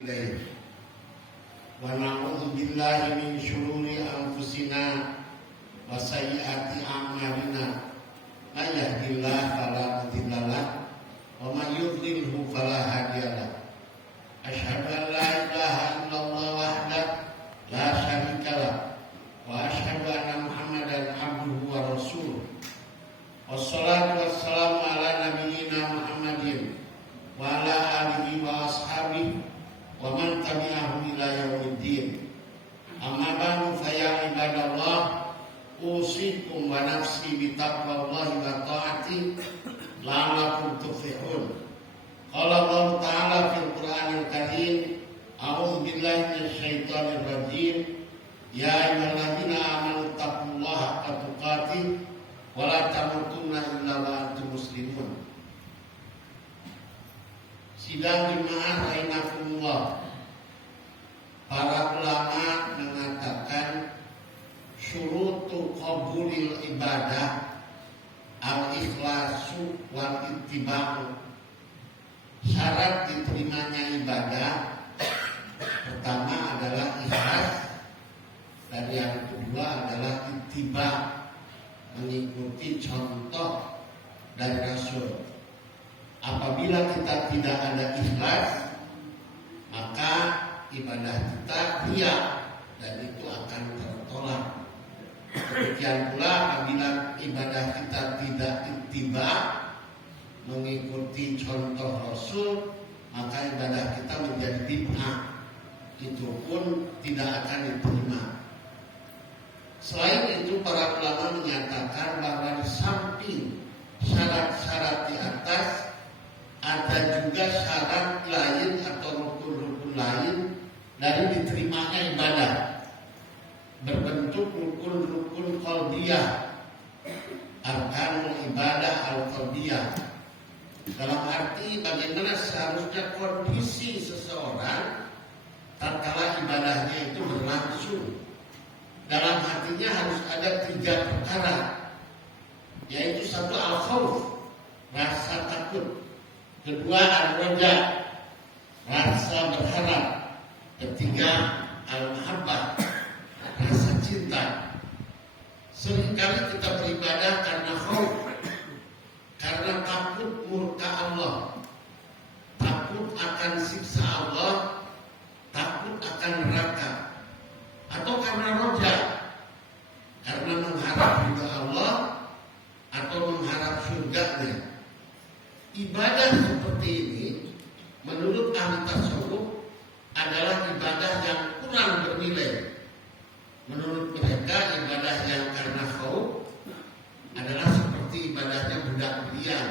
Wa na'udzu billahi min syururi anfusina wa sayyiati a'malina. May yahdihillahu fala mudilla lahu wa may yudlilhu fala hadiya lahu. Asyhadu an la ilaha illallah wahdahu la syarika lahu wa asyhadu anna Muhammadan abduhu wa rasuluh. Wassalatu wassalamu ala nabiyyina Muhammadin wa ala alihi wa ashabihi wa man tabi'ahum ila yaumiddin. Amma ba'du fa ya ibadallah, usikum wa nafsi bi taqwallahi wa ta'ati la'allakum tuflihun. Qala Allah Ta'ala fil Qur'anil Karim, a'udzu billahi minasy syaithanir rajim. Ya ayyuhalladzina amanu taqullaha haqqa tuqatih wa la tamutunna illa wa antum muslimun. Sidang jemaah rahimakumullah, para ulama mengatakan syurutu qabulil ibadah al-ikhlasu wal ittiba'u. Syarat diterimanya ibadah pertama adalah ikhlas, dan yang kedua adalah ittiba', mengikuti contoh dari Rasul. Apabila kita tidak ada ikhlas, maka ibadah kita riya dan itu akan tertolak. Demikian pula apabila ibadah kita tidak ittiba', mengikuti contoh Rasul, maka ibadah kita menjadi bid'ah. Itu pun tidak akan diterima. Selain itu, para ulama menyatakan bahwa di samping syarat-syarat di atas, ada juga syarat lain atau rukun-rukun lain dari diterimanya ibadah, berbentuk rukun-rukun qalbiyah, arkanul ibadah al-qalbiyah. Dalam arti bagaimana seharusnya kondisi seseorang tatkala ibadahnya itu berlangsung. Dalam hatinya harus ada 3 perkara, yaitu satu al-khauf, rasa takut. Kedua al-raja, rasa berharap. Ketiga al-mahabbah, rasa cinta. Seringkali kita beribadah karena khauf, karena takut murka Allah, takut akan siksa Allah, takut akan neraka, atau karena roja, karena mengharap ridha Allah atau mengharap surganya. Ibadah seperti ini menurut ahli tasawuf adalah ibadah yang kurang bernilai. Menurut mereka, ibadah yang karena khauf adalah seperti ibadahnya budak belian,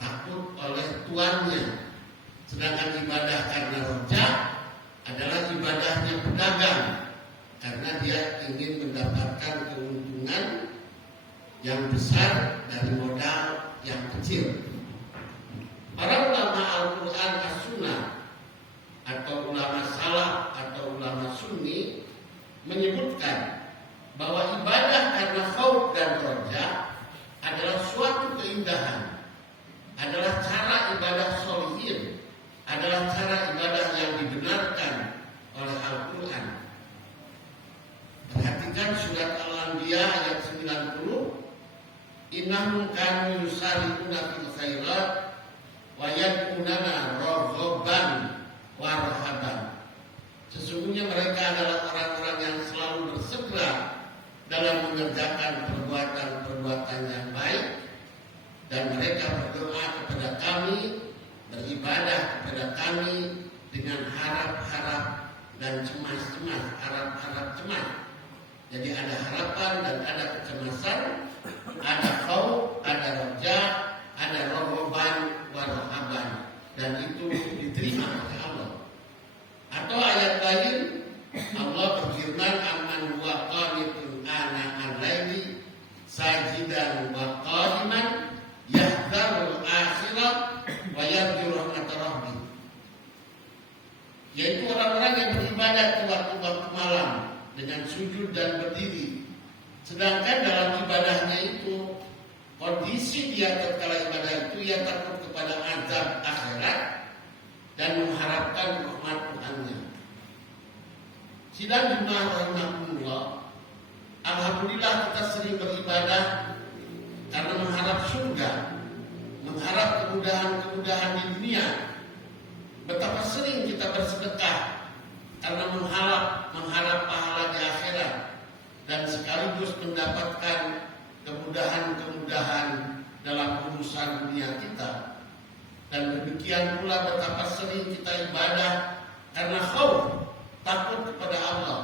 takut oleh tuannya. Sedangkan ibadah karena roja adalah ibadahnya pedagang, karena dia ingin mendapatkan keuntungan yang besar dari modal yang kecil. Para ulama Al-Quran As-Sunnah atau ulama salaf atau ulama sunni menyebutkan bahwa ibadah karena khauf dan roja adalah suatu keindahan, adalah cara ibadah sholihin, adalah cara ibadah yang dibenarkan oleh Al-Quran. Perhatikan surat Al-Anbiya ayat 90. Innahum kanu yusari'una fil khairat wa yad'unana raghaban wa rahaban. Sesungguhnya mereka adalah orang-orang yang selalu bersegera dalam mengerjakan perbuatan-perbuatan yang baik, dan mereka berdoa kepada kami, beribadah kepada kami dengan harap-harap dan cemas-cemas, harap-harap cemas. Jadi ada harapan dan ada kecemasan, ada khauf, ada raja, ada raghaban wa rahaban, dan itu diterima oleh Allah. Atau ayat lain Allah berfirman, amman huwa qanitun ana al-laili sajidan wa qa'iman yahdharul akhirah wa yarju rahmat rabbih. Yaitu orang-orang yang beribadah di waktu-waktu malam dengan sujud dan berdiri, sedangkan dalam ibadahnya itu kondisi dia tatkala ibadah itu ia takut kepada azab akhirat dan mengharapkan rahmat Tuhan. Sidang jemaah rahimakumullah, alhamdulillah kita sering beribadah karena mengharap surga, mengharap kemudahan-kemudahan di dunia. Betapa sering kita bersedekah karena mengharap pahala di akhirat dan sekaligus mendapatkan kemudahan-kemudahan dalam urusan dunia kita. Dan demikian pula betapa sering kita ibadah karena khauf, takut kepada Allah,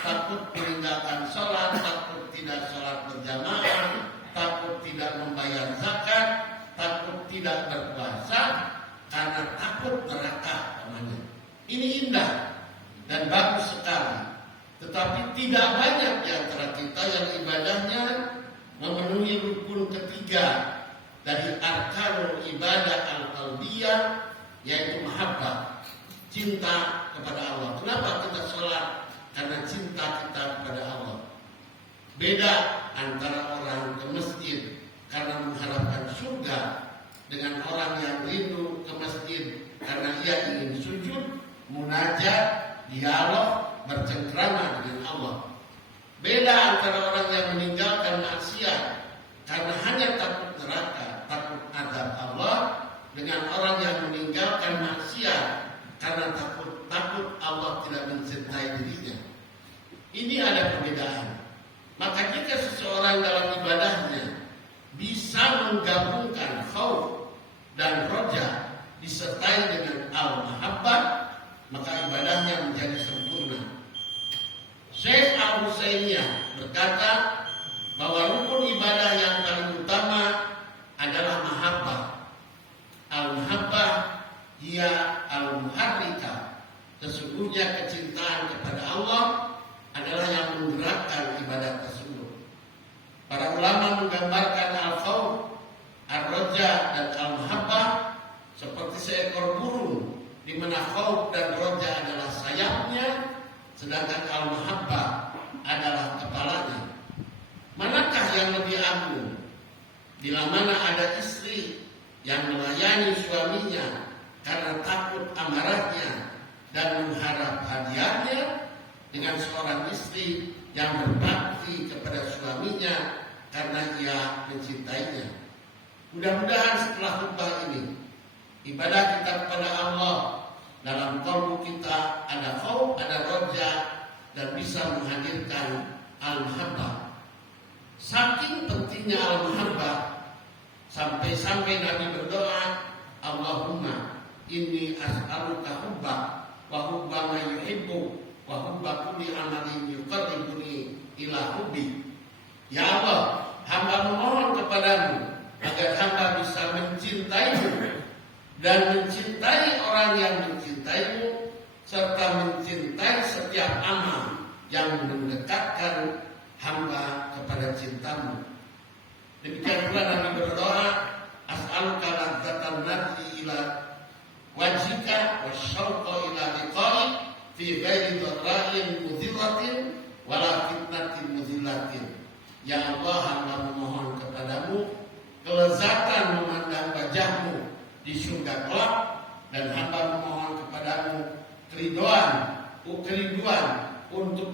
takut meninggalkan sholat, takut tidak sholat berjamaah, takut tidak membayar zakat, takut tidak berpuasa karena takut neraka namanya. Ini indah dan bagus sekali. Tetapi tidak banyak di antara kita yang ibadahnya memenuhi rukun ketiga dari arkanul ibadah al-qalbiyah, yaitu mahabbah, cinta kepada Allah. Kenapa kita sholat? Karena cinta kita kepada Allah. Beda antara orang ke masjid karena mengharapkan surga dengan orang yang rindu ke masjid karena ia ingin sujud, munajat, dialog, bercengkrama dengan Allah. Beda antara orang yang meninggalkan maksiat karena hanya takut neraka, takut azab Allah, dengan orang yang meninggalkan maksiat karena takut Allah tidak mencintai dirinya. Ini ada perbedaan. Maka jika seseorang dalam ibadahnya bisa menggabungkan khauf dan roja disertai dengan al-mahabbah, maka ibadahnya menjadi sempurna. Syekh Al-Husainiyah berkata bahwa rukun ibadah yang paling utama adalah mahabbah. Al-mahabbah hiya al-muharrika. Sesungguhnya kecintaan kepada Allah adalah yang menggerakkan ibadah tersebut. Para ulama menggambarkan al-khauf, ar-roja dan al-mahabbah seperti seekor burung, di mana khauf dan roja adalah sayapnya, sedangkan al-mahabbah adalah kepalanya. Manakah yang lebih agung? Bila mana ada istri yang melayani suaminya karena takut amarahnya dan mengharap hadiahnya, dengan seorang istri yang berbakti kepada suaminya karena ia mencintainya. Mudah-mudahan setelah khutbah ini, ibadah kita kepada Allah dalam kalbu kita ada khauf, ada roja, dan bisa menghadirkan al-mahabbah. Saking pentingnya al-mahabbah, sampai-sampai Nabi berdoa, Allahumma inni as'aluka hubba wa hubba ma yuhibbu wa hubba kulli amalin yuqarribuni ila hubbi. Ya Allah, hamba memohon kepadamu agar hamba bisa mencintaimu dan mencintai orang yang mencintaimu, serta mencintai setiap amal yang mendekatkan hamba kepada cintamu. Demikian pula Nabi berdoa, as'aluka ladzatan nadri ila wajhika wasyauqa ila liqa'i fi ghairi dharra'in mudhillatin wala fitnatin mudhillatin. Ya Allah, hamba memohon kepadamu kelezatan memandang wajahmu di surga kelak, dan hamba memohon kepadamu keriduan untuk